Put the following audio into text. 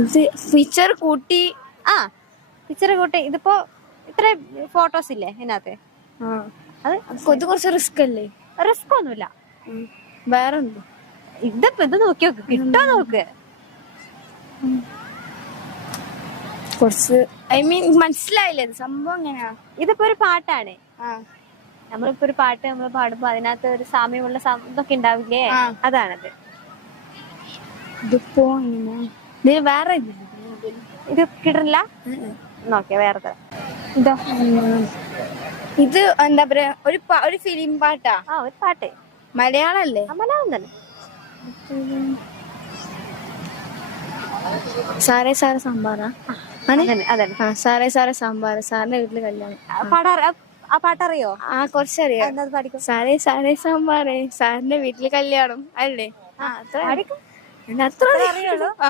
ഇത് ഫീച്ചർ കൂട്ടി. ആ പിക്ചർ കൂട്ടി. ഇതിപ്പോ ഇത്ര ഫോട്ടോസ് ഇല്ലേ ഇതിനകത്ത്? അത് ഇത് കുറച്ച് റിസ്ക് അല്ലേ? റിസ്ക് ഒന്നുമില്ല. വേറെ ഉണ്ട്. ഇത് നോക്കി നോക്ക്, കിട്ടോ നോക്ക്. കുറച്ച് ഐ മീൻ മനസ്സിലായില്ലേ സംഭവം എങ്ങനെയാ? ഇതിപ്പോ ഒരു പാട്ടാണ്. നമ്മളിപ്പോ ഒരു പാട്ട് നമ്മൾ പാടുമ്പോ അതിനകത്ത് ഒരു സാമ്യമുള്ള ഇതൊക്കെ ഉണ്ടാവില്ലേ? അതാണത്. ഇതിപ്പോ ഇതിന് വേറെ ഇത് കിട്ടില്ല. നോക്കിയ വേറെ ഇതോ? ഇത് എന്താ പറയാ, ഒരു ഫിലിം പാട്ടാ. ഒരു പാട്ട്. മലയാളല്ലേ? മലയാളം തന്നെ. സാറേ സാറേ സാമ്പാറാ? സാറേ സാറേ സാമ്പാർ, സാറിന്റെ വീട്ടില് കല്യാണം. ആ പാട്ടറിയോ? കുറച്ചറിയാം. സാറേ സാറേ സാമ്പാറേ, സാറിന്റെ വീട്ടില് കല്യാണം അല്ലേ? അത്ര അറിയുള്ളൂ.